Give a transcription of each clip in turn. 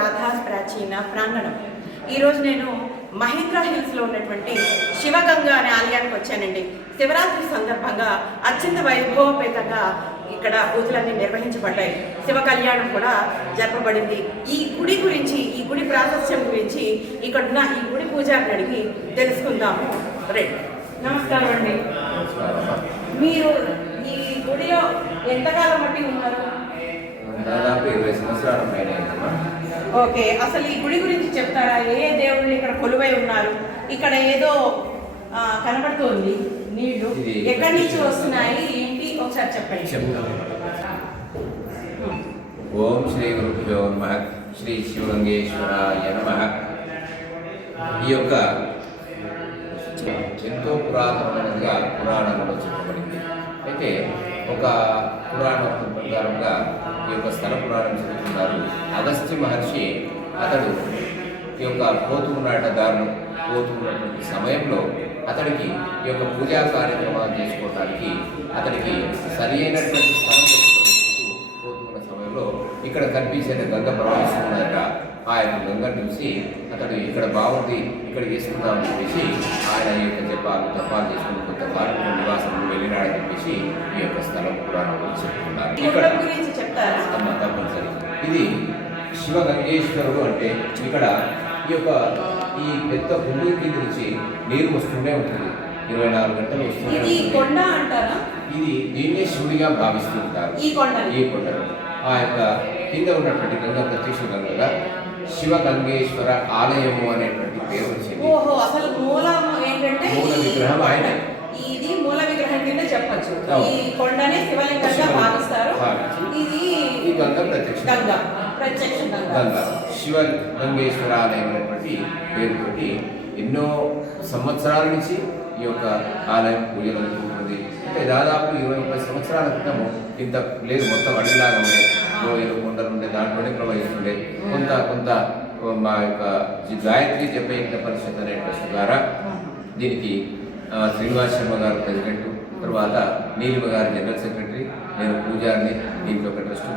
రాధాస్ ప్రాచీన ప్రాంగణం. ఈరోజు నేను మహేంద్ర హిల్స్లో ఉన్నటువంటి శివగంగా అనే ఆలయానికి వచ్చానండి. శివరాత్రి సందర్భంగా అత్యంత వైభవపేతంగా ఇక్కడ పూజలన్నీ నిర్వహించబడ్డాయి. శివ కళ్యాణం కూడా జరపబడింది. ఈ గుడి గురించి, ఈ గుడి ప్రాశస్త్యం గురించి ఇక్కడున్న ఈ గుడి పూజారిని అడిగి తెలుసుకుందాము. రండి. నమస్కారం అండి. మీరు ఈ గుడిలో ఎంతకాలం బట్టి ఉన్నారు? దాదాపు 20 సంవత్సరాల పైన. ఓకే, అసలు ఈ గుడి గురించి చెప్తారా? ఏ దేవుళ్ళు ఇక్కడ కొలువై ఉన్నారు? ఇక్కడ ఏదో కనబడుతోంది నీళ్లు, ఎక్కడి నుంచి వస్తున్నాయి ఏంటి ఒకసారి చెప్పండి. ఓం శ్రీ గురుభ్యో నమః. శ్రీ శివగంగేశ్వరాయ నమః. ఈ యొక్క ఎంతో పురాతనమైనదిగా పురాణంలో చెప్పబడింది. అయితే ఒక పురాణం ప్రకారంగా ఈ యొక్క స్థల పురాణం చెబుతున్నారు. అగస్త్య మహర్షి అతడు ఈ యొక్క పోతూ ఉన్నటువంటి సమయంలో అతడికి ఈ యొక్క పూజా కార్యక్రమాలు చేసుకోవడానికి అతడికి సరి అయినటువంటి స్థలం పోతున్న సమయంలో ఇక్కడ కనిపించే గంగ ప్రవహిస్తున్నాక ఆ యొక్క గంగను చూసి అతడు ఇక్కడ బాగుంది, ఇక్కడ చేసుకుందామని చెప్పేసి ఆయన ఈ యొక్క జపాలు చేసుకుని కొంత కాలం నివాసం వెళ్ళినాడని చెప్పేసి ఈ యొక్క స్థలం పురాణంలో చెప్తున్నారు. ఇక్కడ తప్పనిసరి ఇది శివగంగేశ్వరుడు అంటే ఇక్కడ ఈ పెద్ద గుండె కింద నుంచి నీరు వస్తూనే ఉంటుంది, 24 గంటలు వస్తూనే ఉంటుంది. ఇది దీన్నే శివుడిగా భావిస్తూ ఉంటారు. ఈ కొండను ఆ యొక్క కింద ఉన్నటువంటి గంగ ప్రత్యక్ష గంగగా శివగంగేశ్వర ఆలయము అనేటువంటి పేరు వచ్చింది. మూల విగ్రహం ఆయన. ఇది మూల విగ్రహం కింద చెప్పచ్చు. ఈ కొండనే శివలింగంగా భావిస్తారు. ఈ గంగ ప్రత్యక్ష గంగ శివగంగేశ్వర ఆలయం అనేటువంటి పేరుతోటి ఎన్నో సంవత్సరాల నుంచి ఈ యొక్క ఆలయం పూజలు అందుకుంటుంది. అంటే దాదాపు 20-30 సంవత్సరాల క్రితము ఇంత లేదు, మొత్తం అడిలాగా ఉండే లోయలు కొండలు ఉండే, దాంట్లోనే ప్రవహిస్తుండే. కొంత మా యొక్క గాయత్రి జపయజ్ఞ పరిషత్ అనే ట్రస్ట్ ద్వారా దీనికి శ్రీనివాస్ శర్మ గారు ప్రెసిడెంట్, తర్వాత నీలిమ గారు జనరల్ సెక్రటరీ, నేను పూజారిని, దీనికి ఒక ట్రస్ట్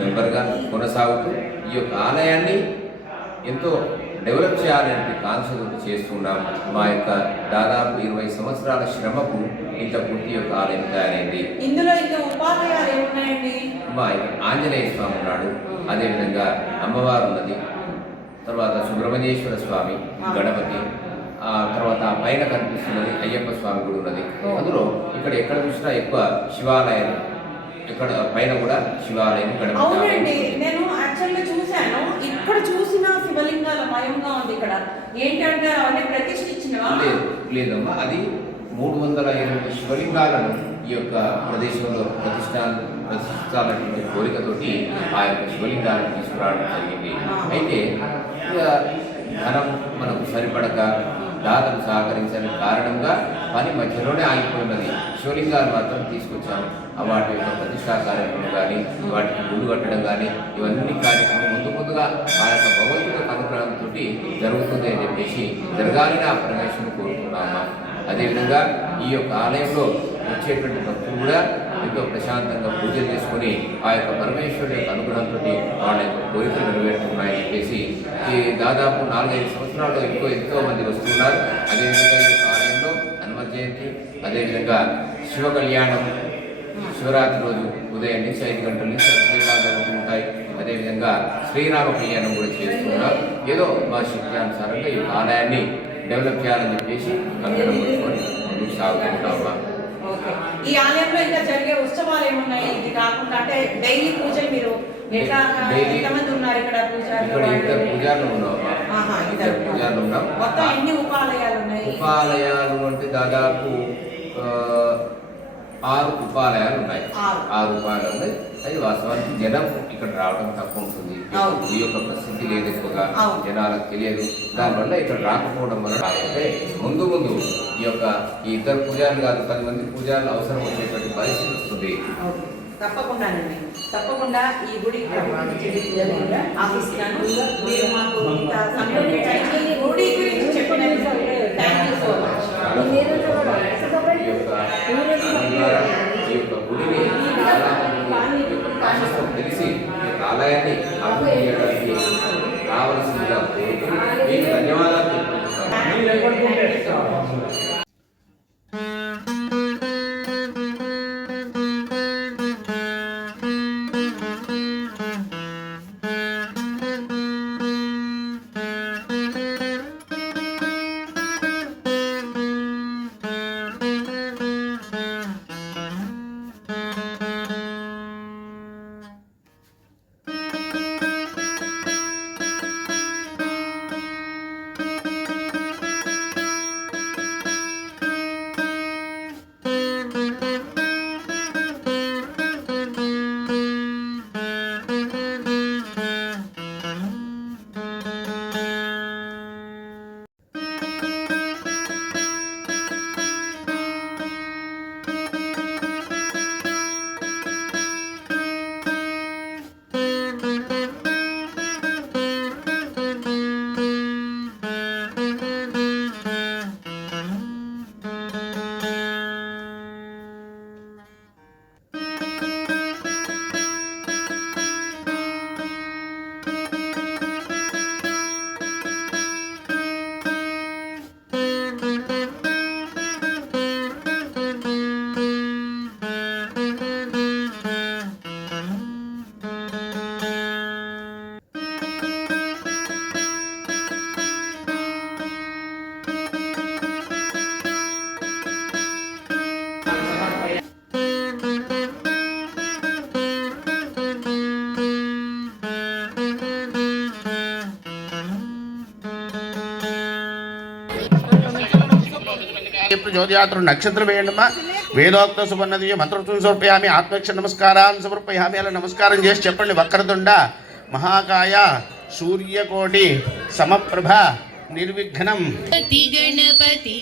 మెంబర్గా కొనసాగుతూ ఈ యొక్క ఆలయాన్ని ఎంతో డెవలప్ చేయాలనే కాన్సెప్ట్ చేస్తున్నాం. మా యొక్క దాదాపు 20 సంవత్సరాల శ్రమకు ఇంత పూర్తి యొక్క ఆలయం తయారైంది. ఇందులో ఇంకా ఉపాలయాలు ఏమున్నాయండి? మా ఆంజనేయ స్వామి ఉన్నాడు, అదేవిధంగా అమ్మవారు ఉన్నది, తర్వాత సుబ్రహ్మణ్యేశ్వర స్వామి, గణపతి, తర్వాత పైన కనిపిస్తున్నది అయ్యప్ప స్వామి గుడి ఉన్నది. అందులో ఇక్కడ ఎక్కడ చూసినా ఎక్కువ శివాలయాలు, ఇక్కడ పైన కూడా శివాలయం, గణపతి. నేను యాక్చువల్గా చూశాను, ఇక్కడ చూసిన శివలింగాల మయంగా ఉంది. ఇక్కడ ఏంటంటే అవన్నీ ప్రతిష్ఠించినవా? లేదమ్మా, అది 308 శివలింగాలను ఈ యొక్క ప్రదేశంలో ప్రతిష్ఠించాలనే కోరికతోటి ఆ యొక్క శివలింగాలను తీసుకురావడం జరిగింది. అయితే ధనం మనకు సరిపడక దాతలు సహకరించని కారణంగా పని మధ్యలోనే ఆగిపోయినది. శివలింగాలు మాత్రం తీసుకొచ్చాము. వాటి యొక్క ప్రతిష్టా కార్యక్రమం కానీ, వాటికి గుళ్ళు కట్టడం కానీ, ఇవన్నీ కార్యక్రమం ముందుగా ఆ యొక్క భగవంతుడి అనుగ్రహంతో జరుగుతుంది అని చెప్పేసి జరగాలని ఆ పరమేశ్వరుని కోరుతున్నామా. అదేవిధంగా ఈ యొక్క ఆలయంలో వచ్చేటువంటి భక్తులు కూడా ఎంతో ప్రశాంతంగా పూజలు చేసుకొని ఆ యొక్క పరమేశ్వరుడి యొక్క అనుగ్రహంతో వాళ్ళ యొక్క కోరికలు నెరవేరుతున్నాయని చెప్పేసి ఈ దాదాపు 4-5 సంవత్సరాల్లో ఎంతో మంది వస్తున్నారు. అదేవిధంగా ఈ యొక్క ఆలయంలో హనుమ జయంతి, అదేవిధంగా శివ కళ్యాణం శివరాత్రి రోజు ఉదయం నుంచి 5 గంటల నుంచి అభిషేకాలు జరుగుతుంటాయి. అదేవిధంగా శ్రీరామ కళ్యాణం కూడా చేస్తున్నారు. ఏదో మా శక్తి అనుసారంగా ఈ ఆలయాన్ని డెవలప్ చేయాలని చెప్పేసి అందరం పెట్టుకొని ముందుకు సాగుతుంటామా. ఈ ఆలయంలో ఇంకా జరిగే ఉత్సవాలు ఏమున్నాయి? ఇది కాకుండా అంటే డైలీ పూజలు మీరు ఎంతమంది ఉన్నారు ఇక్కడ? పూజారులు ఉన్నాం. మొత్తం ఎన్ని ఉపాలయాలు ఉన్నాయి? ఉపాలయాలు అంటే దాదాపు 6 ఉపాలయాలు ఉన్నాయి. 6 ఉపాలయాలు ఉన్నాయి. అది వాస్తవానికి జనం ఇక్కడ రావడం తక్కువ ఉంటుంది. ఈ యొక్క ప్రసిద్ధి లేదు, ఎక్కువగా జనాలకు తెలియదు. దానివల్ల ఇక్కడ రాకపోవడం వల్ల రాకపోతే ముందు ఈ యొక్క ఈ 2 పూజారులు కాదు 10 మంది పూజారులు అవసరం వచ్చేటువంటి పరిస్థితి వస్తుంది. తప్పకుండానండి, తప్పకుండా ఈ గుడి ఆశిస్తున్నాను. మీరు మాకు ఇంత సమయం కేటాయించి గుడి గురించి చెప్పినందుకు థ్యాంక్ యూ సో మచ్. ఈ యొక్క గుడిని చాలా మంది ఈ యొక్క ప్రాశస్త్యం తెలిసి ఈ యొక్క ఆలయాన్ని అభివృద్ధి చేయడానికి రావాల్సిందిగా కోరుతూ మీకు ధన్యవాదాలు తెలుపుకుంటున్నాను. జ్యోతియాత్ర నక్షత్ర వేయండమ్మా. వేదోక్త సువర్ణది మంత్రం సమర్పయామి. ఆత్మక్ష నమస్కారాన్ని సమర్పయామి. అలా నమస్కారం చేసి చెప్పండి. వక్రతుండ మహాకాయ సూర్యకోటి సమప్రభ నిర్విఘ్నం. గణపతి గణపతి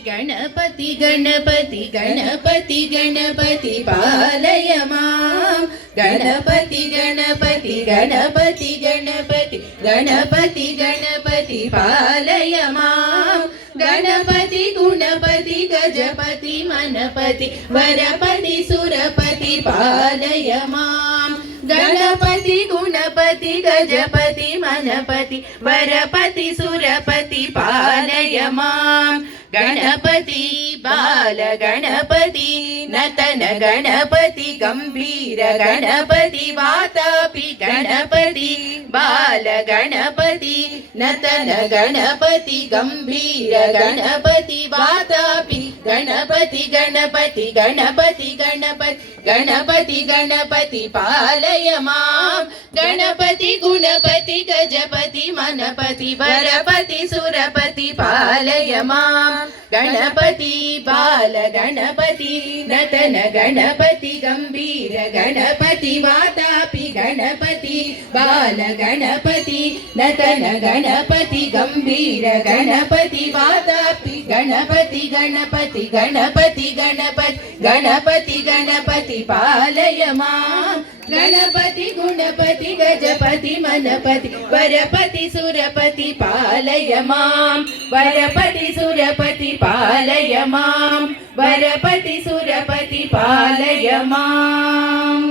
గణపతి గణపతి గణపతి పాలయ మాం. గణపతి గణపతి గణపతి గణపతి గణపతి గణపతి పాలయ మాం. గణపతి గుణపతి గజపతి మనపతి వరపతి సురపతి పాలయ మాం. గణపతి గుణపతి గజపతి మనపతి వరపతి సురపతి పాలయ మాం. గణపతి బాల గణపతి నతన గణపతి గంభీర గణపతి వాతాపి గణపతి బాల గణపతి నతన గణపతి గంభీర గణపతి వాతాపి గణపతి గణపతి గణపతి గణపతి గణపతి గణపతి పాలయ మాం. గణపతి గుణపతి గజపతి మనపతి వరపతి సురపతి పాలయ మాం. గణపతి బాల గణపతి నతన గణపతి గంభీర గణపతి వాతాపి గణపతి బాల గణపతి నతన గణపతి గంభీర గణపతి వాతాపి గణపతి గణపతి గణపతి గణపతి గణపతి గణపతి పాలయ మాం. గణపతి గుణపతి గజపతి మనపతి వరపతి సురపతి పాలయ మాం. వరపతి సురపతి పాలయ మాం. వరపతి సురపతి పాలయ మాం.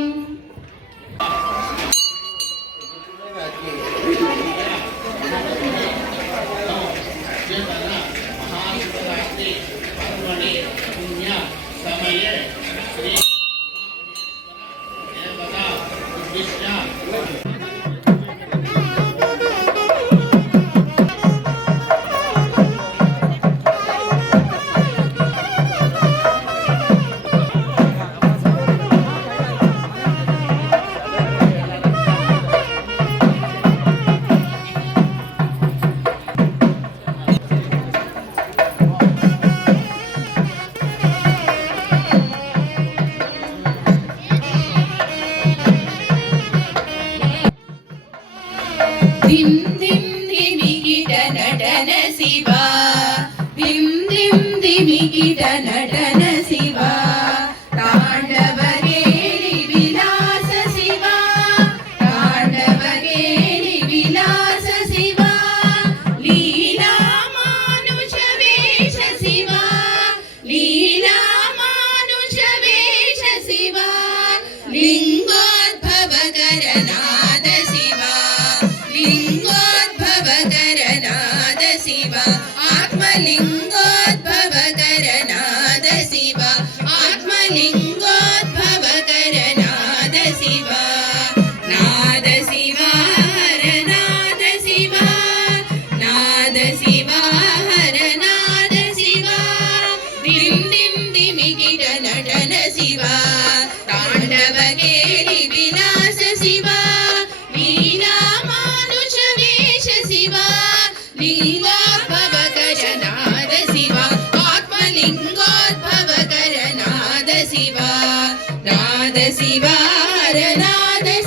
దిం దిం దిమిగిట నటన శివ. దిం దిం దిమిగిట నటన శివ. తాండవ గేలి విలాస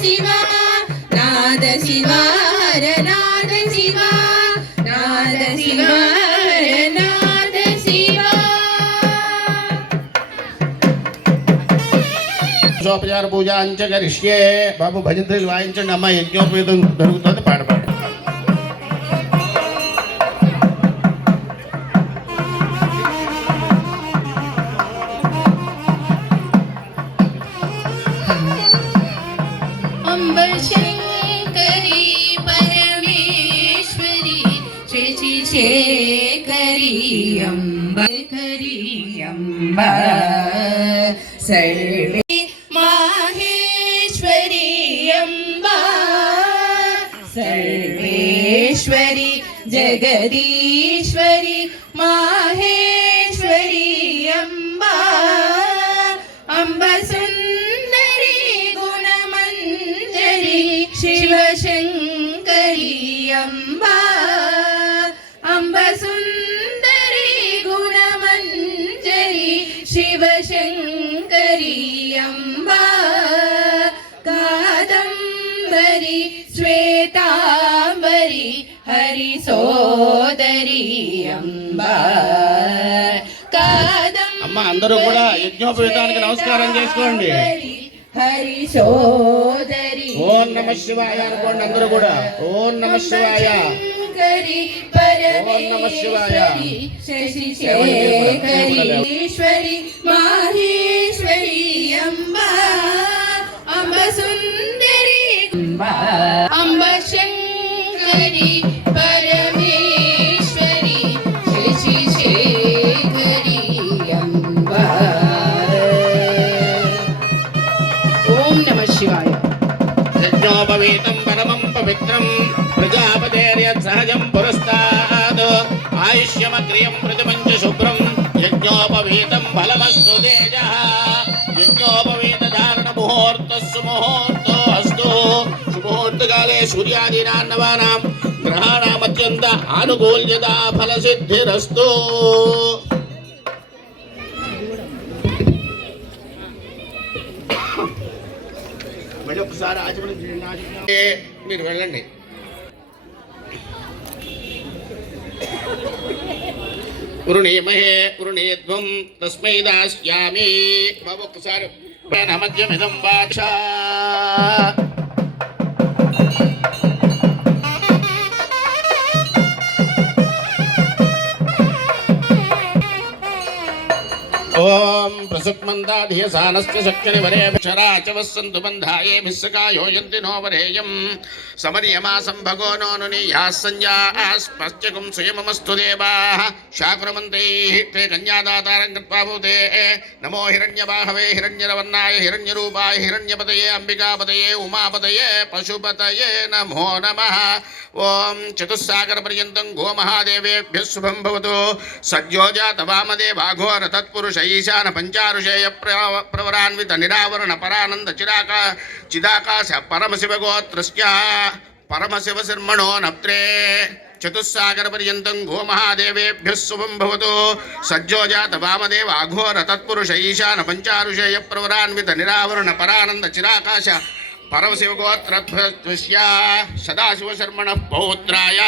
శివ నాద శివ హర నాద శివ నాద శివ హర నాద శివ. యజ్ఞోపచార పూజ అంచ కరిష్యే. బాబు భజంత్రులు వాయించండి అమ్మ, యజ్ఞోపేతం దొరుకుతుంది. పాడపాడు. అంబ శంకరి పరమేశ్వరి శశిశేఖరి అంబ కరి అంబ సర్వే మాహేశ్వరి అంబ సర్వేశ్వరి జగదీశ్వరి మాహేశ్వరి అంబ అంబ సుందరి గుణమంజరి శివశంకరి అంబ అంబ సుందరి గుణమంజరి శివశంకరి అంబ కాదంబరి శ్వేతాంబరి హరి సోదరి అంబ అమ్మ అందరూ కూడా యజ్ఞోపేతానికి నమస్కారం చేసుకోండి. హరి సోదరి ఓం నమ శివాయ అనుకోండి అందరూ కూడా. ఓం నమ శివాయ. ఓం నమ శివాయ. శశిశేఖరి ఈశ్వరి మాహేశ్వరి అంబ అంబ సుందరి అంబ శంకరి పరమేశ్వరి శశిశేఖరి అంబ. ఓం నమ శివాయ. యజ్ఞోపవీతం పరమం పవిత్రం ప్రజాపతేర్యత్ సహజం పురస్తాద్ ఆయుష్యమగ్రియం ప్రతిపంచ శుభ్రం యజ్ఞోపవీతం ఫలమస్తు తేజః. యజ్ఞోపవీత ధారణ ముహూర్తస్సు ముహూర్తో అస్తు. శుభముహూర్తకాలే సూర్యాదీనాన్నవానాం గ్రహాణామత్యంత ఆనుకూల్యతా ఫలసిద్ధిరస్తు. మళ్ళీ ఒకసారి ఆచరణ మీరు వెళ్ళండి. వృణీమహే వృణీధ్వం తస్మై దాస్యామి. బాబు ఒక్కసారి మధ్యమిదం వాచా. ఓం ప్రసుక్మందాధియసానస్య శక్తినివరే క్షరాచవస్సంతు బంధాయే భిస్సకాయోయంతి నో వరేయం సమర్యమాసం భగో నోనునీయాः సంజ్ఞాస్పశ్చకుం స్వయమమస్తు దేవాः శాకురమంతైః తే కన్యాదాతారం కృత్వా భూతే నమో హిరణ్యబాహవే హిరణ్యరవర్ణాయ హిరణ్యరూపాయ హిరణ్యపతయే అంబికాపతయే ఉమాపతయే పశుపతయే నమో నమః. ఓం చతుస్సాగరపర్యంతం గోమహాదేవేభ్యः శుభం భవతు. సజ్జోజాత వామదేవాఘోర తత్పురుష ఈశాన పంచారుషేయ ప్రవరాన్విత నిరావరణ పరానంద చిదాకాశ పరమశివగోత్రస్య పరమశివశర్మణో నప్త్రే. చతుస్సాగర పర్యంతం గోమహాదేవేభ్యः శుభం భవతు. సజ్జోజాత వామదేవ అఘోర తత్పురుష ఈశాన పంచారుషేయ ప్రవరాన్విత నిరావరణ పరానంద చిరాకాశ పరమశివగోత్రస్య సదాశివశర్మణ పౌత్రాయ.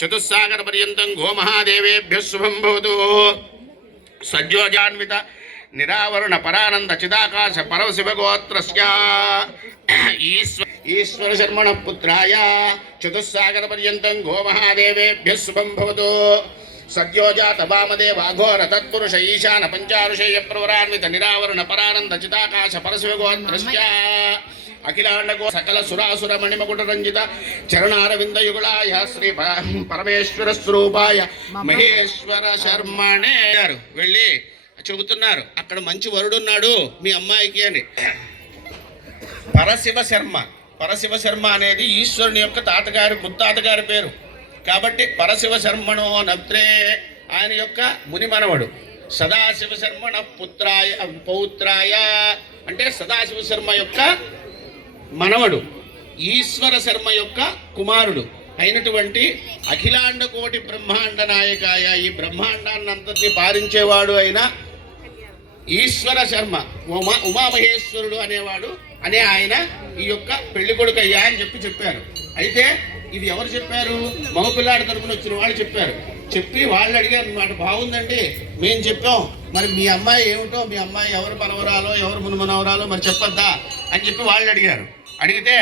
చతుస్సాగర పర్యంతం గోమహాదేవేభ్యः శుభం భవతు. సజ్జోజాన్విత నిరావరణ పరానంద చిదాకాశ పరమశివగోత్రస్య ఈశ్వర శర్మణ పుత్రాయ. చతుస్సాగర పర్యంతం గోమహాదేవేభ్యः శుభం భవతు. సద్యోజాత వామదేవ అఘోర తత్పురుష ఈశాన పంచారుషేయ ప్రవరాన్విత నిరావరణ పరానంద చిదాకాశ పరశివగోత్రస్య అఖిలాండగో సకల సురాసుర మణిమకుట రంజిత చరణారవిందయుగుళాయ శ్రీ పరమేశ్వర స్వరూపాయ మహేశ్వర శర్మణే. వెళ్ళి చెబుతున్నారు అక్కడ మంచి వరుడున్నాడు మీ అమ్మాయికి అని. పరశివ శర్మ. పరశివ శర్మ అనేది ఈశ్వరుని యొక్క తాతగారి ముత్తాతగారి పేరు కాబట్టి పరశివ శర్మణో నప్త్రే ఆయన యొక్క ముని మనవడు. సదాశివ శర్మణ పుత్రాయ పౌత్రాయ అంటే సదాశివ శర్మ యొక్క మనవడు, ఈశ్వర శర్మ యొక్క కుమారుడు అయినటువంటి అఖిలాండ కోటి బ్రహ్మాండ నాయకాయ ఈ బ్రహ్మాండాన్నంతటినీ పాలించేవాడు అయిన ఈశ్వర శర్మ ఉమామహేశ్వరుడు అనేవాడు అనే ఆయన ఈ యొక్క పెళ్లి కొడుకు అయ్యా అని చెప్పారు. అయితే ఇది ఎవరు చెప్పారు? మగపిల్లాడి తరపున వచ్చిన వాళ్ళు చెప్పారు. చెప్పి వాళ్ళు అడిగారు అన్నమాట, బాగుందండి మేము చెప్పాం, మరి మీ అమ్మాయి ఏమిటో, మీ అమ్మాయి ఎవరు మనవరాలో ఎవరు మునుమనవరాలో మరి చెప్పొద్దా అని చెప్పి వాళ్ళు అడిగారు. అడిగితే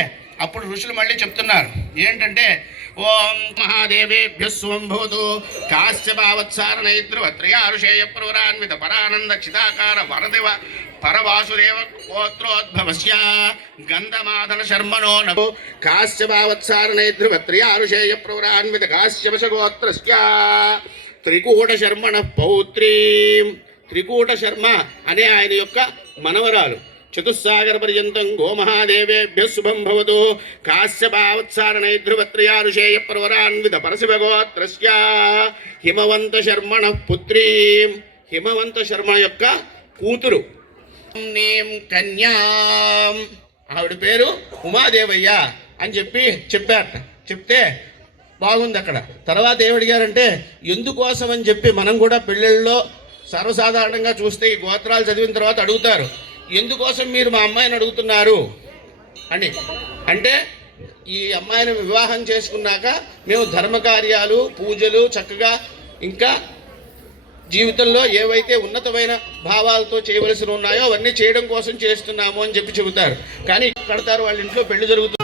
అప్పుడు ఋషులు మళ్ళీ చెప్తున్నారు ఏంటంటే, ఓం మహాదేవేభ్య స్వంభూతు కాశ్యపావత్సారణైద్రువత్రయారుషేయ ప్రవరాన్విత పరానంద క్షితాకార వరదివ పరవాసుదేవ గోత్రోద్భవస్య గంధమాదన శర్మణో నమో కాశ్యపావత్సారణైద్రువత్రయారుషేయ ప్రవరాన్విత కాశ్యపశ గోత్రస్య త్రికూట శర్మణ పౌత్రీం. త్రికూట శర్మ అనే ఆయన యొక్క మనవరాలు. చతుస్సాగర పర్యంతం గోమహాదేవేభ్య శుభం భవతు కాశ్యపావత్సారణైద్రువత్రయారుషేయ ప్రవరాన్విత పరశివగోత్రస్య హిమవంత శర్మణ పుత్రీం. హిమవంత శర్మ యొక్క కూతురు కన్యాం, ఆవిడ పేరు ఉమాదేవయ్య అని చెప్పారట. చెప్తే బాగుంది. అక్కడ తర్వాత ఏమడిగారంటే, ఎందుకోసం అని చెప్పి మనం కూడా పెళ్ళిళ్ళలో సర్వసాధారణంగా చూస్తే ఈ గోత్రాలు చదివిన తర్వాత అడుగుతారు, ఎందుకోసం మీరు మా అమ్మాయిని అడుగుతున్నారు అని. అంటే ఈ అమ్మాయిని వివాహం చేసుకున్నాక మేము ధర్మకార్యాలు పూజలు చక్కగా ఇంకా జీవితంలో ఏవైతే ఉన్నతమైన భావాలతో చేయవలసి ఉన్నాయో అవన్నీ చేయడం కోసం చేస్తున్నాము అని చెబుతారు. కానీ కడతారు వాళ్ళ ఇంట్లో పెళ్లి జరుగుతుంది.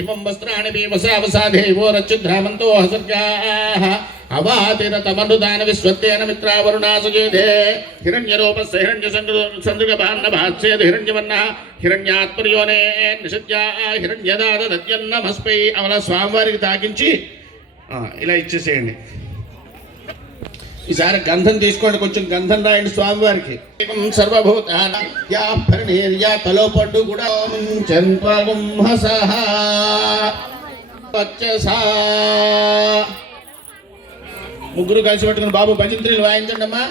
ఇమం వస్త్రాణి భీమసావసాదేవో రచ్యుద్రామంతో హసర్గాః అవాతిరతమనుదాన విశ్వత్తేన మిత్రావరుణాసుజేదే హిరణ్యరూపస్య హిరణ్యసందృగభాన్నభాస్యేద హిరణ్యవర్ణః హిరణ్యాత్పర్యోనే నిషద్యా హిరణ్యదాదత్యన్నమస్పై. అవలా స్వామివారికి తాకించి ఇలా ఇచ్చేసేయండి. ఈసారి గంధం తీసుకోండి, కొంచెం గంధం రాయండి స్వామివారికి. సర్వభూతాన్యా తలో పడ్డు కూడా ముగ్గురు కలిసి పట్టుకుని బాబు భజంత్రీలు వాయించండి అమ్మా.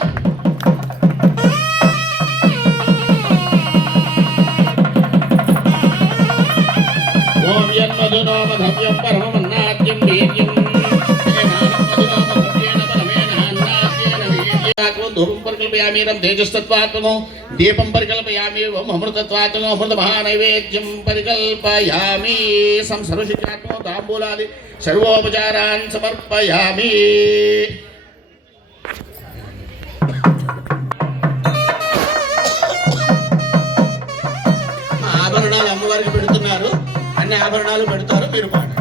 ఓం యన్మధునోమధవ్యం పరమమన్నాద్యం వీర్యం ధూపం పరికల్పయామీరం తేజస్తత్వాత్మకం దీపం పరికల్పయామి అమృతత్వాత్మకం అమృత మహానైవేద్యం పరికల్పయామి సంసర్వశిక్షాత్మకం తాంబూలాది సర్వోపచారాన్ సమర్పయామి. ఆభరణాలు అమ్మవారికి పెడుతున్నారు, అన్ని ఆభరణాలు పెడతారు, మీరు పాడు.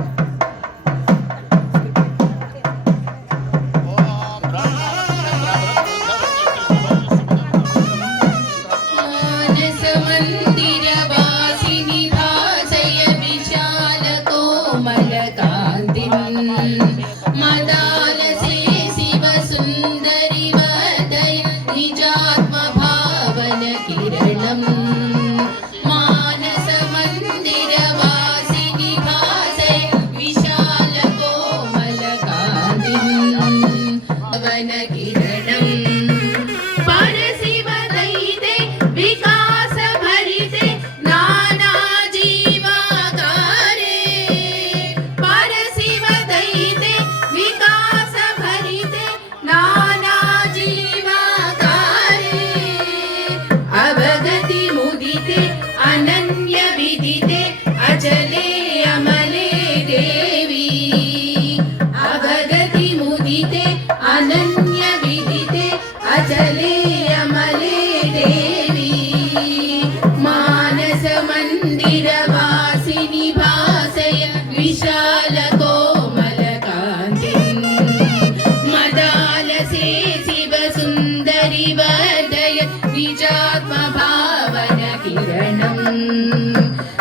నిజాత్మ భావన కిరణం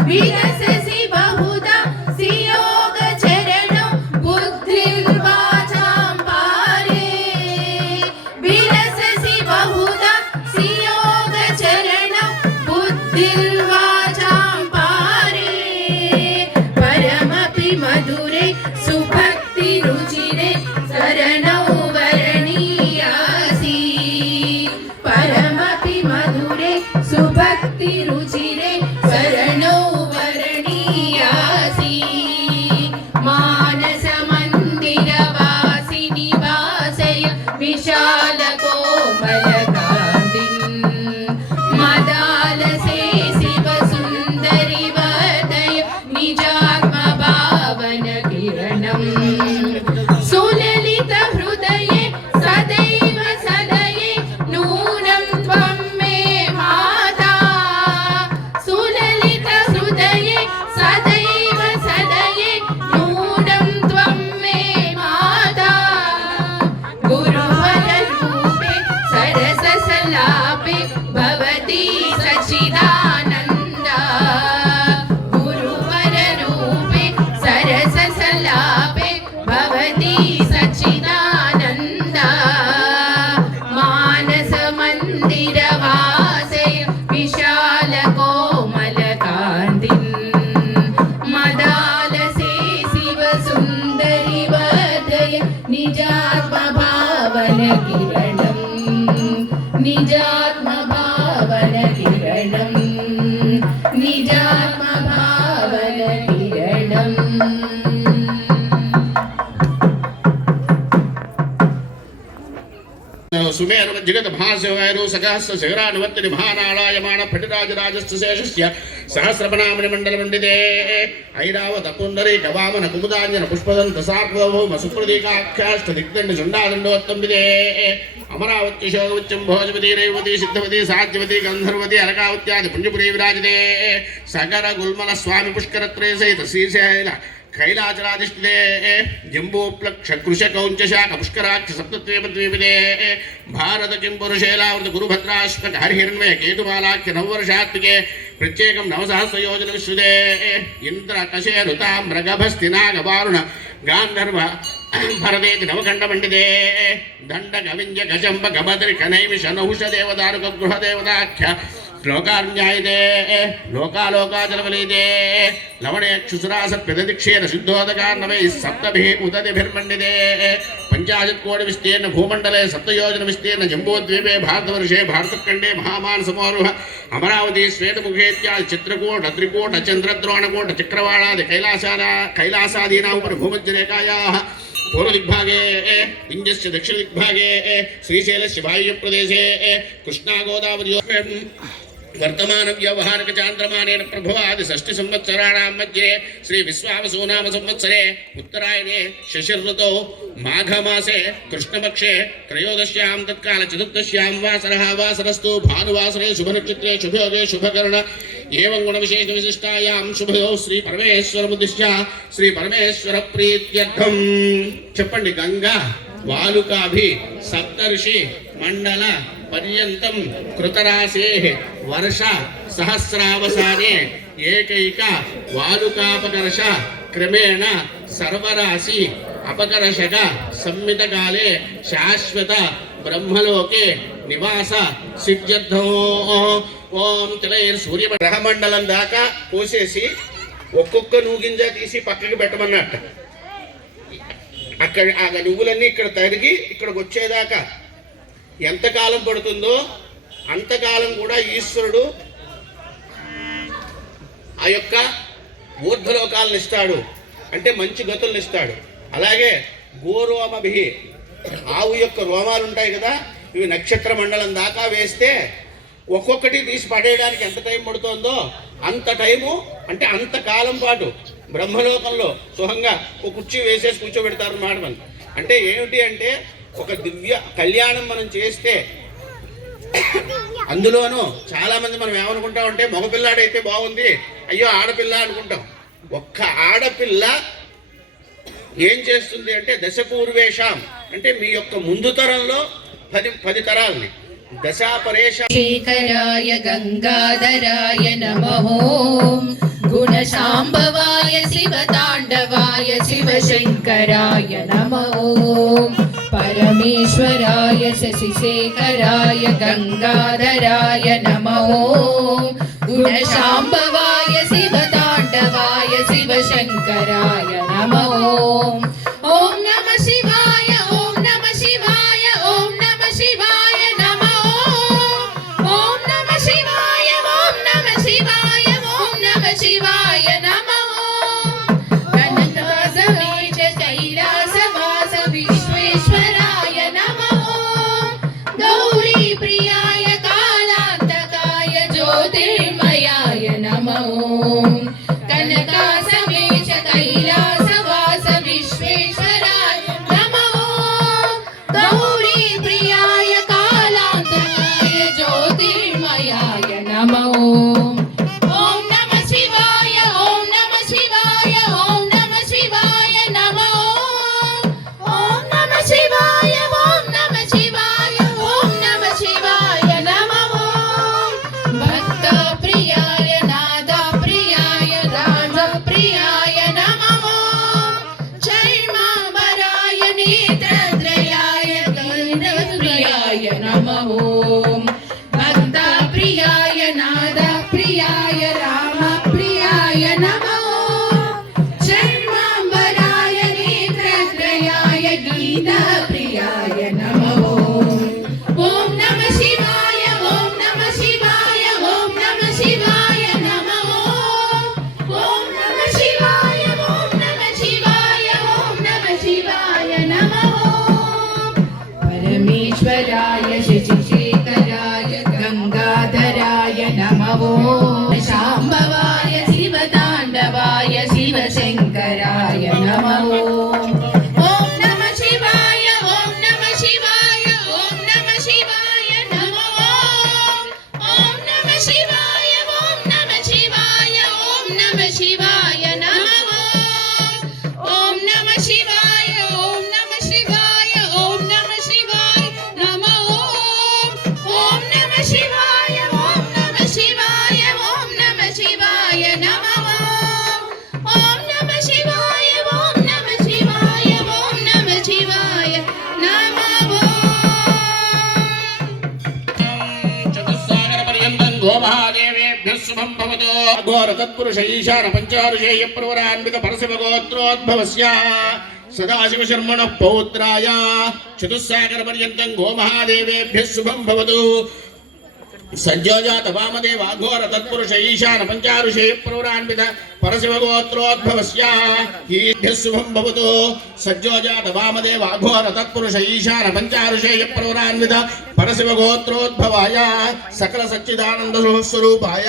విరససి पावन किरणम् सुललित हृदये सदैव सदये नूनं त्वं मे माता सुललित हृदये सदैव सदये नूनं त्वं मे माता गुरुवररूपे सरससल्लापे भवती सच्चिदानन्दा गुरुवररूपे सरससल्लापे भवती सच्चिदानन्दा मानसमन्दिरवासय विशालकोमलकान्तिम् मदालसे शिवसुन्दरि वर्धय निजात्मभावनकिरणम् निजात्मभावनकिरणम् निजात्मभावनकिरणम् सुमेर जगत भास्यवैरो सकहस्र शिखरानुवर्तिनि महानारायमाण फटिराजराजस्य शेषस्य सहस्रपनामणि मण्डलमण्डिते ऐरावत पुण्डरीक वामन कुमुदाञ्जन पुष्पदन्त सार्वभौम सुप्रदीकाख्याष्ट दिग्दण्ड चण्डादण्डोत्तम्बिते अमरावती शोगवत्यं भोजवती रेवती सिद्धवती साध्यवती गन्धर्वती अरकावत्यादि पुण्यपुरी विराजते सगर गुल्मल स्वामी पुष्करत्रय सहित श्रीशैल कैलाचराधिष्ठिते जम्बूप्लक्ष कृशकौञ्चशाख पुष्कराक्ष सप्तद्वीपद्वीपिते भारत किंपुरुशैलावृत गुरुभद्राश्वक हरिहिरण्मय केतुमालाख्य नववर्षात्मिके प्रत्येकं 9,000 विश्रुते इंद्र कशे ऋता मृगभस्तिनागवारुण गान्धर्व भरदेति नवखण्डमण्डिते दण्ड गविञ्ज गजम्ब गभद्रि कनैमिष नहुष देवदारुक गृहदेवताख्य लोकान्यायिते लोकालोकाचलवलीते लवणेक्षुसुरासप्यदीक्षेण शुद्धोदकार्णवैः सप्तभिः उदतिभिर्मण्डिते 50 कोटि विस्तीर्ण भूमण्डले 7 योजन विस्तीर्ण जम्बूद्वीपे भारतवर्षे भारतखण्डे महामानसमारोह अमरावती श्वेतमुखेत्यादि चित्रकूट त्रिकूट चन्द्रद्रोणकूट चक्रवाळादि कैलासादीनाम् उपरि भूमध्यरेखायाः पूर्वदिग्भागे इन्द्रस्य दक्षिणदिग्भागे श्रीशैलस्य वायुव्यप्रदेशे कृष्णा गोदावरी वर्तमान व्यवहारिक चांद्रमानेन प्रभवादि षष्टि संवत्सराणां मध्ये श्री विश्वावसु नाम संवत्सरे उत्तरायणे शशिर ऋतौ माघमासे कृष्णपक्षे त्रयोदश्यां तत्काल चतुर्दश्यां वासरः वासरस्तु भानुवासरे शुभनक्षत्रे शुभयोगे शुभकर्ण एवं गुणविशेष विशिष्टायां शुभयो श्री परमेश्वरमुद्दिश्य श्री परमेश्वर प्रीत्यर्थं చెప్పండి गंगा वालुकाभि सप्तर्षि मंडल पर्यन्तं कृतरासेः वर्ष सहस्रावसाने एकैक वालुकापकर्ष क्रमेण सर्वराशि अपकर्षक संमितकाले शाश्वत ब्रह्मलोके निवास सिद्ध्यर्थो ओम तिलैర్ సూర్య గ్రహమండలం దాకా పోసేసి ఒక్కొక్క నూగింజ తీసి పక్కకి పెట్టమన్నట్ట అక్కడ ఆ నువ్వులన్నీ ఇక్కడ తరిగి ఇక్కడికి వచ్చేదాకా ఎంతకాలం పడుతుందో అంతకాలం కూడా ఈశ్వరుడు ఆ యొక్క ఊర్ధ్వలోకాలను ఇస్తాడు అంటే మంచి గతులను ఇస్తాడు అలాగే గోరోమభి ఆవు యొక్క రోమాలు ఉంటాయి కదా ఇవి నక్షత్ర మండలం దాకా వేస్తే ఒక్కొక్కటి తీసి పడేయడానికి ఎంత టైం పడుతుందో అంత టైము అంటే అంత కాలం పాటు బ్రహ్మలోకంలో సుఖంగా ఒక కుర్చీ వేసేసి కూర్చోబెడతారు అన్నమాట మనం అంటే ఏమిటి అంటే ఒక దివ్య కళ్యాణం మనం చేస్తే అందులోనూ చాలా మంది మనం ఏమనుకుంటామంటే మగపిల్లాడైతే బాగుంది అయ్యో ఆడపిల్ల అనుకుంటాం ఒక్క ఆడపిల్ల ఏం చేస్తుంది అంటే దశపూర్వేషాం అంటే మీ యొక్క ముందు తరంలో 10 తరాలని దశాపరేష శేఖరాయ గంగాధరాయ నమః గుణశాంభవాయ శివతాండవాయ శివశంకరాయ నమః परमेश्वराय शशिशेखराय गंगाधराय नमः गुणशांभवाय शिवतांडवाय शिवशंकराय नमः ओम नमः शिवाय ओम नमः शिवाय ओम नमः शिवाय नमः ओम नमः शिवाय ओम नमः शिवाय ओम नमः शिवाय नमः कनकासमेत कैलासवास विश्वेश्वराय नमः गौरी प्रियाय कालांतकाय ज्योतिर्मयाय नमः कनकासमेत कैलासवास विश्वेश्वराय नमः गौरी प्रियाय कालान्तराय ज्योतिर्मयाय नमः ॐ नमः शिवाय ॐ नमः शिवाय ॐ नमः शिवाय नमः ॐ नमः शिवाय ॐ नमः शिवाय ॐ नमः शिवाय नमः भक्त प्रियाय नाद प्रियाय राज प्रियाय नमः चर्मांबराय नेत्रत्रयाय प्रियाय नमः भक्त प्रियाय नाद प्रियाय राम प्रियाय नमः चर्मांबराय नेत्रत्रयाय गीत प्रियाय नमः ॐ नमः शिवाय ॐ नमः शिवाय ॐ नमः शिवाय नमः ॐ नमः शिवाय ॐ नमः शिवाय ॐ नमः शिवाय नमः परमेश्वराय शशिशेखराय गंगाधराय नमः शाम्भवाय शिवताण्डवाय शिवशङ्कराय नमः ॐ नमः शिवाय ॐ नमः शिवाय ॐ नमः शिवाय नमः ॐ नमः शिवाय ॐ नमः शिवाय ॐ नमः शिवाय नमः ॐ नमः शिवाय ॐ नमः शिवाय ॐ नमः शिवाय नमः ॐ नमः शिवाय ॐ नमः शिवाय ॐ नमः शिवाय नमः ॐ नमः शिवाय ॐ नमः शिवाय ॐ नमः शिवाय नमः चतुस्सागरपर्यन्तं गोमहादेवेभ्यः शुभं भवतु घोर तत्पुरुष ईशान पञ्चारुषेय प्रवरान्वित परशिवगोत्रोद्भवस्य सदाशिवशर्मणः पौत्राय चतुस्सागरपर्यन्तं गोमहादेवेभ्यः शुभं भवतु सज्जोजात वामदेव घोर तत्पुरुष ईशान पञ्चारुषेय प्रवरान्वित परशिवगोत्रोद्भवस्य ईभ्यः शुभं भवतु सज्जोजात वामदेव घोर तत्पुरुष ईशान पञ्चारुषेय प्रवरान्वित परशिवगोत्रोद्भवाय सकल सच्चिदानन्द स्वरूपाय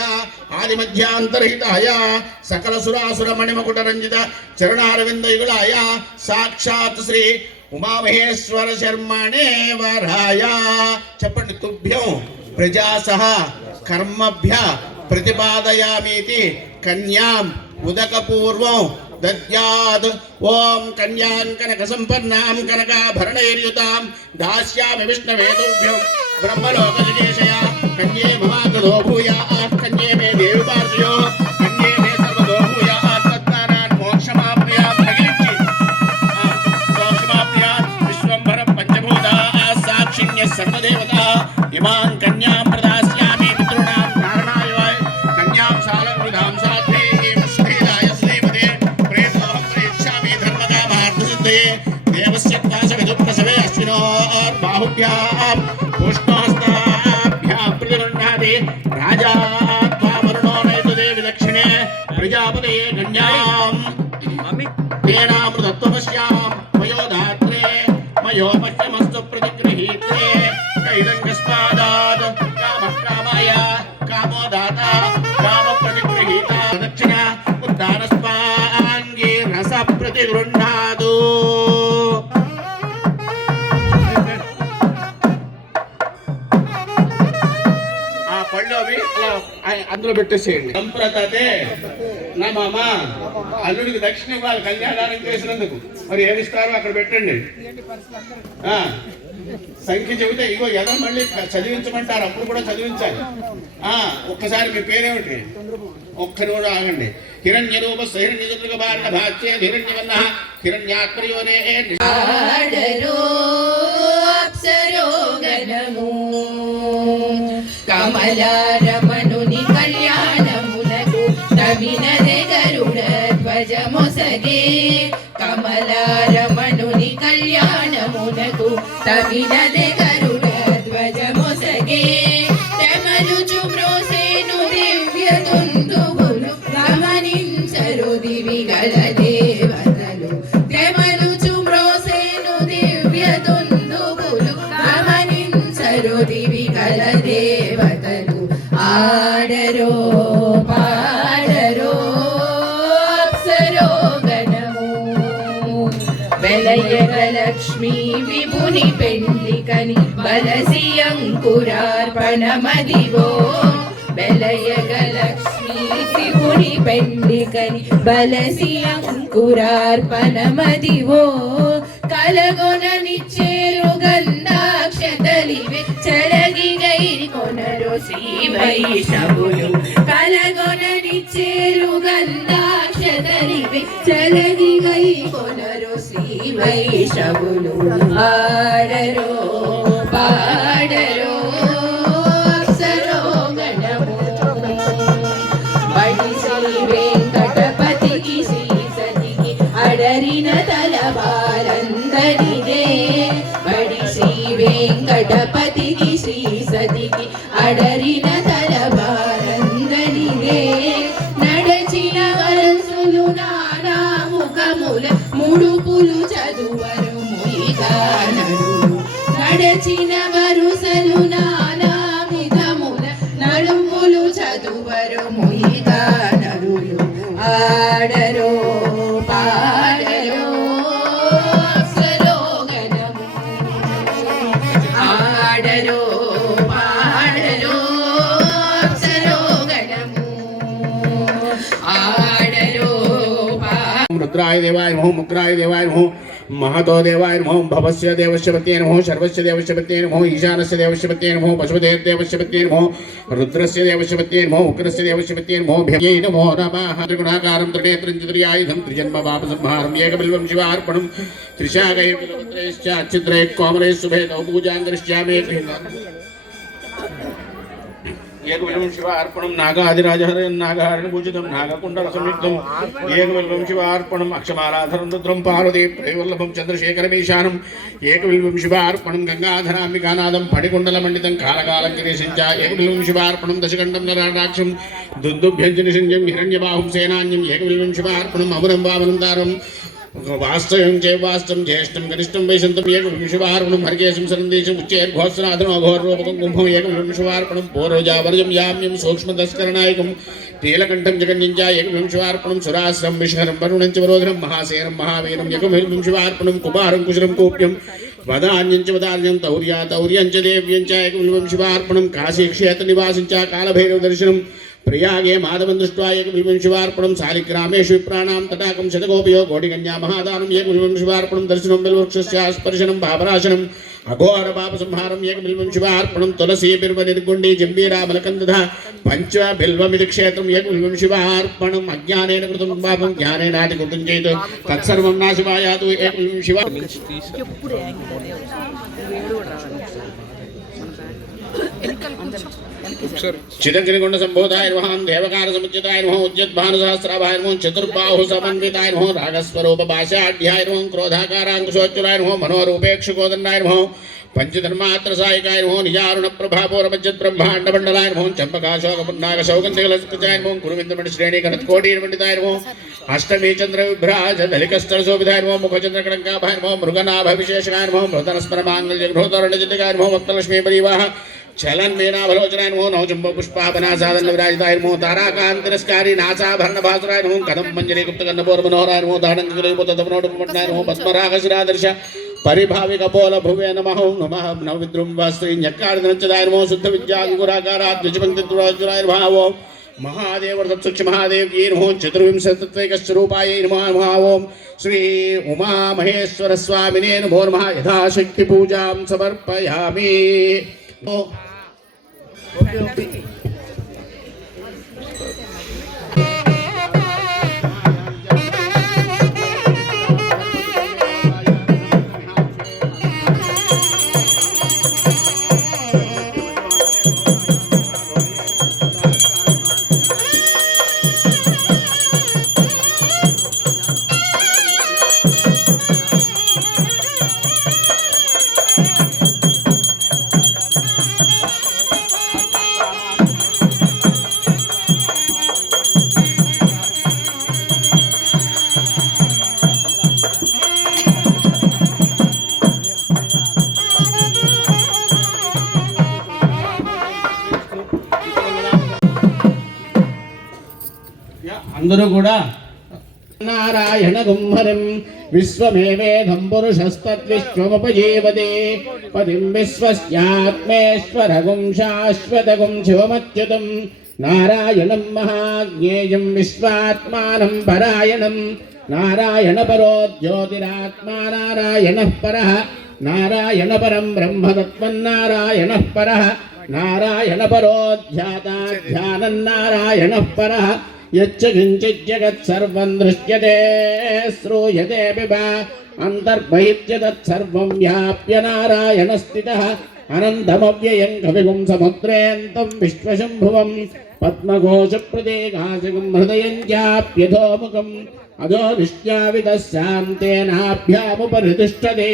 आदिमध्यान्तरहिताय सकल सुरासुर मणिमकुटरञ्जित चरणारविन्दयुगलाय साक्षात् श्री उमामहेश्वर शर्मणे वराय चप्पंడి तुभ्यं प्रजासह कर्मभ्य प्रतिपादयामीति कन्याम् उदकपूर्वं दद्यात् ओम कन्यां कनकसम्पन्नां कनकाभरणैर्युतां दास्यामि विष्णवे तुभ्यं ब्रह्मलोकजिगेशया कन्ये ममागतो भूयात् कन्ये मे देवी पार्श्वयो कन्ये मे सर्वतो भूयात् तत्तानान् मोक्षमाप्नुयात् भगिनिच्छि मोक्षमाप्नुयात् विश्वम्भर पञ्चभूता साक्षिण्यः सर्वदेवता इमां कन्यां प्रदास्यामि पितॄणां कारणाय कन्यां सालङ्कृतां साध्वीं श्रीदाय श्रीमते प्रेतोऽहं प्रयच्छामि धर्मकामार्थसिद्धये देवस्य त्वासविदुप्रसवे अश्विनोर्बाहुभ्यां पुष्पहस्ताभ्यां प्रतिगृह्णाति राजा त्वामरुणो नयतु देवि दक्षिणे प्रजापतये कन्यां तेनामृतत्वपश्यां मयोधात्रे मयोपश्यमस्तु प्रतिगृहीत्रे कैदङ्गस्मादात् कामः कामाय कामो दाता कामप्रतिगृहीता दक्षिणा उद्दानस्माङ्गी रसप्रतिगृह्णातु ఆ పళ్ళు అవి అలా అందులో పెట్టేసేయండి సంప్రతతే నమమ అల్లుడికి దక్షిణ ఇవ్వాలి కన్యాదానం చేసినందుకు మరి ఏమిస్తారో అక్కడ పెట్టండి సంఖ్య చెబితే ఇగో ఎదో మళ్ళీ చదివించమంటారు అప్పుడు కూడా చదివించాలి ఒక్కసారి మీ పేరేమిటి ఒక్కరు కూడా ఆగండి హిరణ్య రూప హిరణ్య బాల భాష్య హిరణ్యవన్న హిరణ్యాత్మయోనే కమలారమణుని కళ్యాణమునకు తమినదే గరుడ ధ్వజమొసగే కమలారమణుని కళ్యాణమునకు తమినదే గరుడ ధ్వజమొసగే తెమలుచు మ్రోసేను దివ్య దుందువులు గమనించరు దివిగల దేవతలు తెమలుచు మ్రోసేను దివ్య దుందువులు గమనించరు దివిగల దేవతలు ఆడరో పాడరో అప్సరో గణ వెలయగలక్ష్మీ విభుని పెండ్లికని బలసి అంకురార్పణమదివో వెలయగలక్ష్మీ విభుని పెండ్లికని బలసి అంకురార్పణమదివో కలగొననిచ్చేరు గంధాక్షతలివే చరగి గైరి కొనరు శ్రీ వైష్ణవులు కలగొననిచ్చేరు గంధాక్షతలివే చరగి గై కొనరు శ్రీ వైష్ణవులు ఆడరో పాడరో అప్సరో గణము బడి శ్రీ వెంకటపతికి శ్రీ సతికి అడరిన తలవారందరిదే బడి శ్రీ వెంకటపతికి శ్రీ సతికి అడరిన తలవారందరిదే నడచిన వరసులు నానా ముఖముల ముడుపులు చదువరు ముయిగానరులు నడచిన వరుసలు నానా విధముల నడుములు చదువరు ముయిగానరులు ఆడరో పాడరో అప్సరో గణము ఆడరో పాడరో అప్సరో గణము ఆడరో रुद्राय देवाय नमः मुद्राय देवाय नमः महतो देवाय नमः भवस्य देवस्य पत्ये नमः सर्वस्य देवस्य पत्ये नमः ईशानस्य देवस्य पत्ये नमः पशुपतेः देवस्य पत्ये नमः रुद्रस्य देवस्य पत्ये नमः उग्रस्य देवस्य पत्ये नमः भ्ये नमो नमः त्रिगुणाकारं त्रिनेत्रं चतुर्यायुधं त्रिजन्म पापसंहारं एकबिल्वं शिवार्पणं त्रिशाकैर्विलवत्रैश्च अच्छिद्रैः कोमलैः शुभेदौ पूजां करिष्यामि एकबिल्वं शिवार्पणं नागादिराजहरं नागहरणं पूजितं नागकुण्डलसंयुक्तं एकबिल्वं शिवार्पणं अक्षमालाधरं रुद्रं पार्वती प्रेवल्लभं चन्द्रशेखरमीशानम् एकबिल्वं शिवार्पणं गङ्गाधराम्बिकानादं फणिकुण्डलमण्डितं कालकालं गिरीशं च एकबिल्वं शिवार्पणं दशकण्डं नराक्षं दुन्दुभ्यञ्जनिषिञ्जं हिरण्यबाहुं सेनान्यम् एकबिल्वं शिवार्पणम् अमुनं वामनं दारं वास्तव्यं चैवास्तं ज्येष्ठं कनिष्ठं वैशन्तं एकबिल्वं शिवार्पणं हरिकेशं सरन्देशम् उच्चैर्घोषनाथनो अघोररूपकं कुम्भम् एकबिल्वं शिवार्पणं पूर्वजावर्यं याम्यं सूक्ष्मतस्करनायकं नीलकण्ठं जगन्यं च एकबिल्वं शिवार्पणं सुराश्रं विष्णुरं वरुणं च वरोधनं महासेनं महावीरं एकबिल्वं शिवार्पणं कुमारं कुशलं कूप्यं वदान्यं च वदान्यं तौर्यं च देव्यं च एकबिल्वं शिवार्पणं काशीक्षेत्रनिवासं च कालभैरवदर्शनं प्रयागे माधवं दृष्ट्वा एकबिल्वं शिवार्पणं शालिग्रामेषु विप्राणां तटाकं शतकोपयो कोटिकन्या महादानम् एकबिल्वं शिवार्पणं दर्शनं बिल्ववृक्षस्य स्पर्शनं भावराशनम् अघोरपापसंहारम् एकबिल्वं शिवार्पणं तुलसी बिल्वनिर्गुण्डी जम्बीरामलकन्दधा पञ्चबिल्वमिति क्षेत्रम् एकबिल्वं शिवार्पणम् अज्ञानेन कृतं पापं ज्ञानेनातिकृतं चेत् तत्सर्वं नाशिवायातु एकबिल्वं शिवार्पणं चिदग्निकुंड संभूताय नमः देवकार समुचिताय नमः उद्यद्भानुसहस्राभाय नमः चतुर्बाहु समन्विताय नमः रागस्वरूप भाषाढ्याय नमः क्रोधाकाराङ्कुशोच्चुराय नमः मनोरूपेक्षकोदण्डाय नमः पंचधर्मात्र सायिकाय नमः निजारुण प्रभापूरमज्जत् ब्रह्माण्डमण्डलाय नमः चम्पकाशोकपुन्नाग सौगन्धिकलस्कचाय नमः गुरुविन्दमणि श्रेणी गणत्कोटिर्मण्डिताय नमः अष्टमी चंद्र विभ्राज दलिकस्थलशोभिताय नमः मुखचन्द्रकलङ्काभाय नमः मृगनाभविशेषकाय नमः मृतनस्मरमाङ्गल्यघ्नोतरणजितिकाय नमः वक्तलक्ष्मी परिवाह चलन मीनाभलोचनाय नमो नवचुंब पुष्पापनासादन विराजिताय नमो ताराकांतिरस्कारी नासाभरण भासुराय नमो कदम मंजरी गुप्तकर्णपूर मनोहराय नमो दाडंगिरिपुतमनोडुमट्टाय नमो पद्मरागशिरादर्श परिभाविक पोल भुवे नमः नमः नवविद्रुम्बस्त्री न्यक्कारिदनच्चदाय नमो शुद्ध विद्यागुराकारात् द्विजपङ्क्तिद्वाराय नमः महादेव तत्सुक्ष महादेव ये नमो चतुर्विंशतिस्वरूपाय नमः नमः ओम श्री उमा महेश्वर स्वामिने नमो नमः यथाशक्ति पूजां समर्पयामि। అందరూ కూడా నారాయణగం హరిం విశ్వమేవేదం పురుషస్తద్విశ్వముపజీవతే పదిం విశ్వస్యాత్మేశ్వరగం శాశ్వతగం శివమచ్యుతం నారాయణం మహాజ్ఞేయం విశ్వాత్మానం పరాయణం నారాయణ పరో జ్యోతిరాత్మా నారాయణ పరః నారాయణ పరం బ్రహ్మతత్వం నారాయణ పరః నారాయణ పరో ధ్యానం నారాయణ పరః యచ్చ కించిత్ జగత్ సర్వం దృశ్యతే శ్రూయతే పిబా అంతర్బహిర్య తత్సర్వం వ్యాప్య నారాయణ స్థితః అనంతమవ్యయం కవిగుం సముద్రేంతం విశ్వశంభువం పద్మఘోష ప్రదేకాశకం హృదయం చాప్యధోముఖం అధో నిశ్చావితశాంతేనాభ్యాముపరితిష్టతే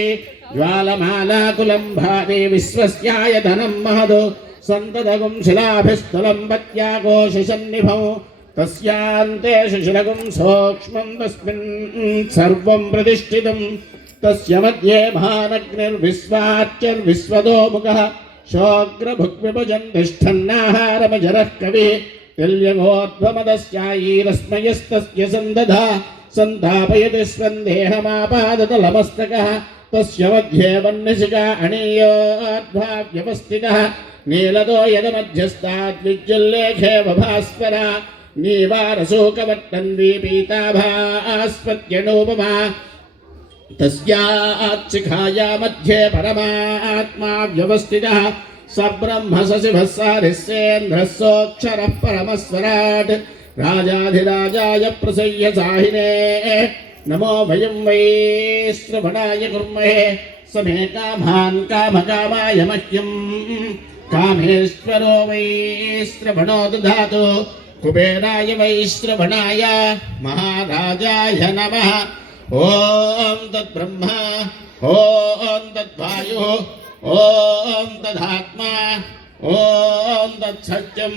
జ్వాలమాలాకులం భాతి విశ్వస్యాయతనం మహదో సంతతగుం శిలాభిస్థలం పత్యాకోశసన్నిభం తస్యాంతే శిశిలగుం సూక్ష్మం తస్మిన్ సర్వం ప్రతిష్ఠితం తస్య మధ్యే మహానగ్నిర్విశ్వాచ్యర్విశ్వదోముఖః శోగ్రభుగ్విభజన్ తిష్టన్నాహారమజరః కవిః తిల్యగోద్భమదస్యాయీరస్మయస్తస్య సందధా సంతాపయతి స్వందేహమాపాదతలమస్తకः తస్య మధ్యే వన్నిశిఖా అణీయోద్భావ్యవస్థితः నీలదో యదమధ్యస్థాద్విజ్యుల్లేఖేవ భాస్వరా నీవారశోకవర్తన్వీ పీతాభాస్పత్యనోపమా తస్యాచ్చిఖాయా మధ్యే పరమాత్మా వ్యవస్థితः సబ్రహ్మ శశిభः సారిస్సేంద్రः సోక్షరः పరమస్వరాట్ రాజాధిరాజాయ ప్రసయ్య సాహినే నమో వయం వై శ్రవణాయ కుర్మహే సమే కామాన్ కామకామాయ మహ్యం కామేశ్వరో వై శ్రవణో దధాతు కుబేరాయ వై శ్రవణాయ మహారాజాయ నమః ఓం తద్బ్రహ్మ ఓం తద్వాయు ఓం తదాత్మా ఓం తత్సత్యం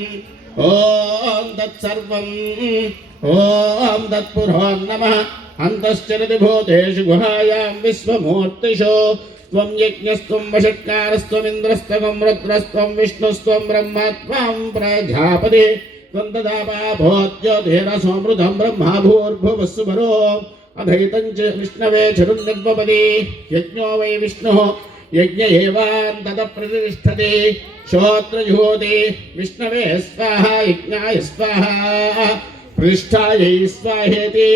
ఓం తత్సర్వం ఓం తత్పురో నమః అంతశ్చరతి భూతేషు గుహాయాం విశ్వమూర్తిషు త్వం యజ్ఞస్త్వం వషట్కారస్త్వమింద్రస్త్వం రుద్రస్త్వం విష్ణుస్త్వం బ్రహ్మ త్వం ప్రజాపతి త్వం తదాపా భూజ్యోతిరసోమృతం బ్రహ్మా భూర్భువస్సుభరో అధైతం చ విష్ణవే చరున్నిర్వపది యజ్ఞో వై విష్ణుః యజ్ఞ ఏవాంతత ప్రతిష్టతి శ్రోత్రజుహోతి విష్ణవే స్వాహా యజ్ఞాయ స్వాహా ప్రతిష్ఠాయై స్వాహేతి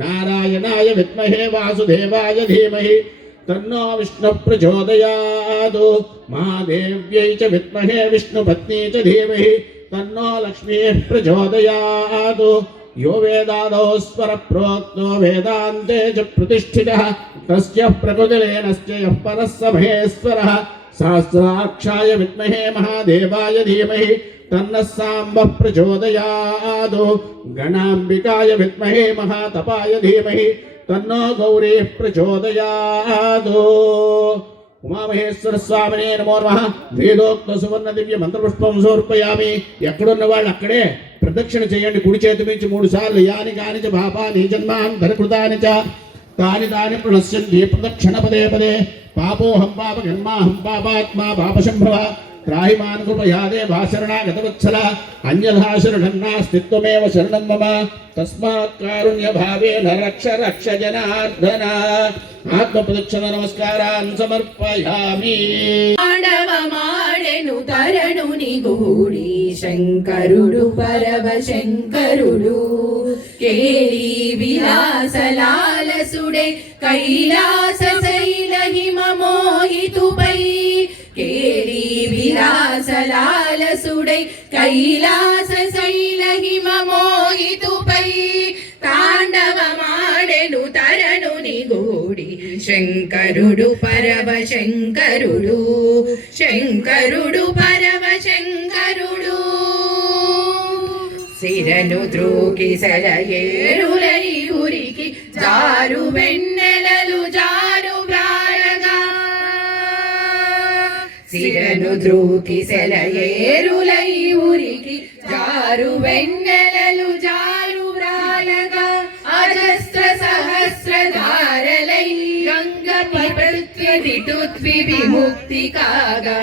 నారాయణాయ విద్మహే వాసుదేవాయ ధీమహి తన్నో విష్ణు ప్రచోదయాత్ మహాదేవ్యై చ విద్మహే విష్ణుపత్నీ చ ధీమహి తన్నో లక్ష్మీ ప్రచోదయాత్ यो वेदादौ स्वर प्रोक्तो वेदान्ते च प्रतिष्ठितः तस्य प्रकृतिलेनश्च यः परः स महेश्वरः सहस्राक्षाय विद्महे महादेवाय धीमहि तन्नः साम्बः प्रचोदयात् गणाम्बिकाय विद्महे महातपाय धीमहि तन्नो गौरीः प्रचोदयात् ఉమామహేశ్వర స్వామినే నమో నమః వేదోక్త సువర్ణ దివ్య మంత్రపుష్పం సమర్పయామి. ఎక్కడున్న వాళ్ళు అక్కడే ప్రదక్షిణ చేయండి. కుడి చేతి నుంచి 3 సార్లు యాని కాని చ పాపాని జన్మాంతరకృతాని చ తాని తాని ప్రణశ్యంతి ప్రదక్షిణ పదే పదే. పాపోహం పాప జన్మాహం పాపాత్మా పాపశంభవ త్రాహి మాన్ కృపయాదే భాశరణాగతవత్సల అన్యథా శరణం నాస్తిత్వమేవ శరణం మమ తస్మాత్ కారుణ్య భావేన రక్ష రక్ష జనార్దన. ఆత్మ ప్రదక్షిణ నమస్కారాన్ సమర్పయామి. మాడవమాడెను తరణుని గూడి శంకరుడు పరవ శంకరుడు కేళి విలాసలాలసుడే కైలాస శైల హిమ మోహితుపై కేళి విలాసలాలసుడే కైలాస శైల హిమ మోహితుపై తాండవమాడెను తరణుని గూడి శంకరుడు పరవ శంకరుడు శంకరుడు పరవ శంకరుడు. సిరను త్రూకి సెలయేరులై ఉరికి జారు వెన్నెలలు జారు బ్రాలగా సిరను త్రూకి సెలయేరులై ఉరికి జారు వెన్నెలలు జారు బ్రాలగా అజస్ర సహస్ర ధారలై గంగపి ప్రత్యదిటుత్వి విముక్తి కాగా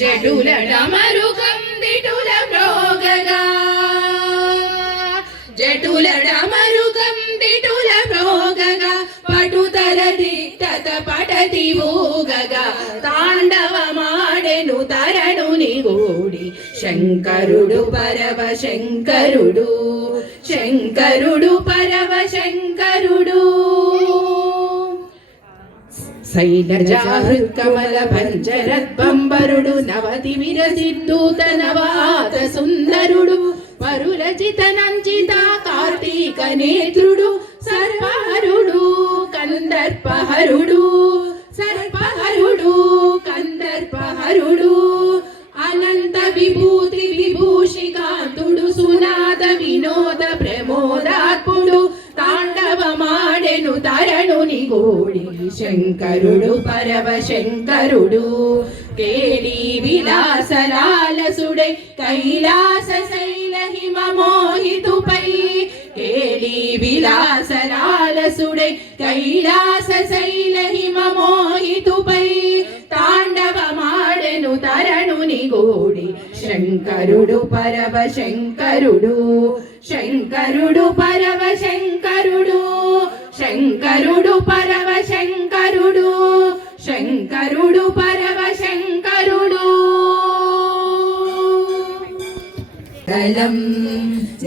జటుల డమరుకం దిటుల మ్రోగగా జటుల డమరుకం దిటు దిట్టత పటతి ఊగగా తాండవమాడెను తరణుని గూడి శంకరుడు పరవ శంకరుడు శంకరుడు పరవ శంకరుడు శైలజాహృత్కమల భంజరద్బంబరుడు నవతి విరసిద్ధూత నవాత సుందరుడు పరురచిత నంచిత కార్తీక నేత్రుడు సర్పహరుడు కందర్పహరుడు సర్పహరుడు కందర్పహరుడు అనంత విభూతి విభూషికాంతుడు సునాద వినోద ప్రమోదాత్ముడు తాండవమాడెను తరణుని గూడి శంకరుడు పరవ శంకరుడు కేళీ విలాసలాలసుడై కైలాస శైల హిమ మోహితుపై కేళీ విలాసలాలసుడై కైలాస శైల హిమ మోహితుపై తాండవమాడెను తరణుని గూడి శంకరుడు పరవ శంకరుడు శంకరుడు పరవ శంకరుడు శంకరుడు పరవ శంకరుడు శంకరుడు పరవ శంకరుడు మంగళం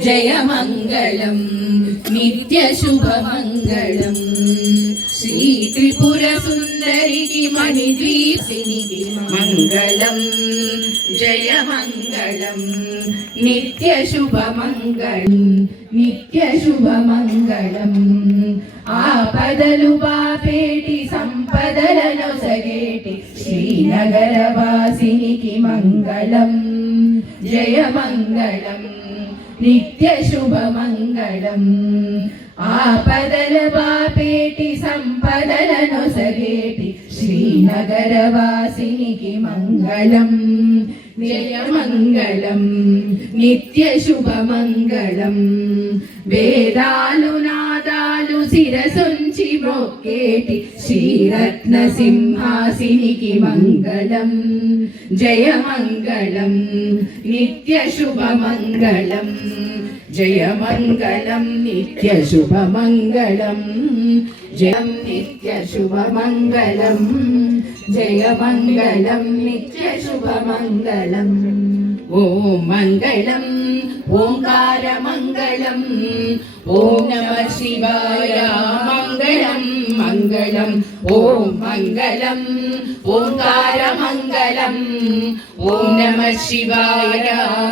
జయమంగళం నిత్య శుభమంగళం శ్రీ త్రిపుర సుందరికి మణిద్వీప్సినికి మంగళం జయమంగళం నిత్య శుభమంగళం నిత్య శుభమంగళం ఆపదలు బాపేటి సంపదలను సగేటి శ్రీనగర వాసినికి మంగళం జయమంగళం నిత్య శుభమంగళం ఆపదల బాపేటి సంపదలను సగేటి శ్రీనగర వాసినికి మంగళం జయమంగళం నిత్య శుభమంగళం వేదాలు నాదాలు శిరసుంచి మొక్కేటి శ్రీరత్న సింహాసినికి మంగళం జయమంగళం నిత్య శుభమంగళం జయమంగళం నిత్య శుభమంగళం జయం నిత్య శుభమంగళం జయమంగళం నిత్య శుభమంగళం ఓం మంగళం ఓంకార మంగళం ఓం నమః శివాయ మంగళం మంగళం ఓం మంగళం ఓంకార మంగళం ఓం నమః శివాయ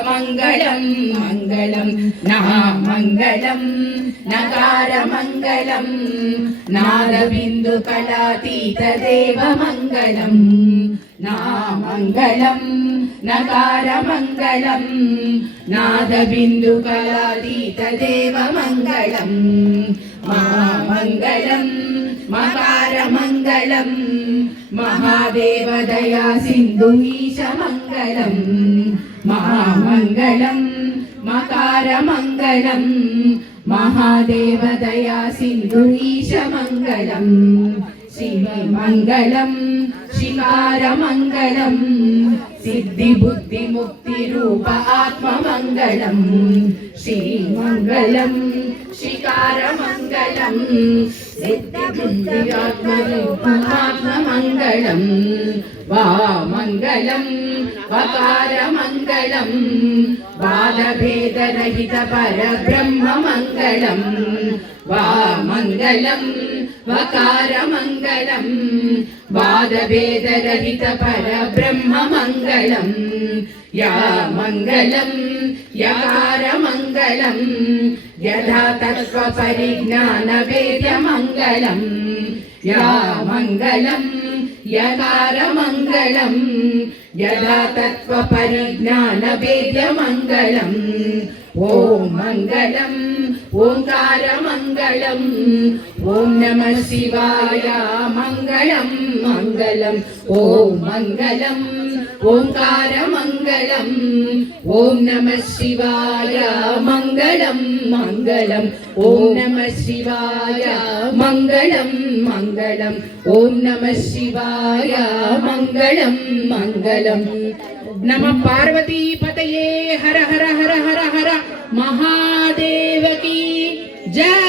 మంగళం మంగళం నా మంగళం నకార మంగళం నాద బిందు కళాతీత దేవ మంగళం నా మంగళం నకార మంగళం నాద బిందు కళాతీత దేవ మంగళం మా మంగళం మకార మంగళం మహాదేవ దయా సింధు ఈశ మంగళం మహామంగళం మకార మంగళం మహాదేవ దయా సింధు ఈశ మంగళం శివ మంగళం శికార మంగళం సిద్ధి బుద్ధి ముక్తి రూప ఆత్మ మంగళం శ్రీ మంగళం శికార మంగళం సిద్ధి బుద్ధి ఆత్మ రూప ఆత్మ మంగళం వా మంగళం వకార మంగళం వాదభేద రహిత పరబ్రహ్మ మంగళం వా మంగళం వకార మంగళం వాదభేద రహిత పరబ్రహ్మ మంగళం యా మంగళం యకార మంగళం యథా తత్వ పరిజ్ఞాన వేద్య మంగళం యా మంగళం యకార మంగళం యథా తత్వ పరిజ్ఞాన వేద్య మంగళం ఓం మంగళం ఓంకార మంగళం ఓం నమః శివాయ మంగళం మంగళం ఓం మంగళం ఓంకార మంగళం ఓం నమః శివాయ మంగళం మంగళం ఓం నమః శివాయ మంగళం మంగళం ఓం నమః శివాయ మంగళం మంగళం నమ పార్వతీపతయే హర హర హర హర హర మహాదేవ కీ జయ.